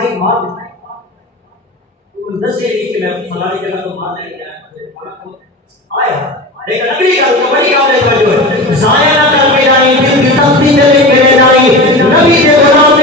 بھائی مار دیتا ہے تو دس یہ کہ میں فلانی جگہ تو مار نہیں گیا آیا لیکن اگلی گل تو بڑی گل ہے ضائع نہ کر کے جائیں دل کی تختی تے لے کے جائیں نبی کے غلام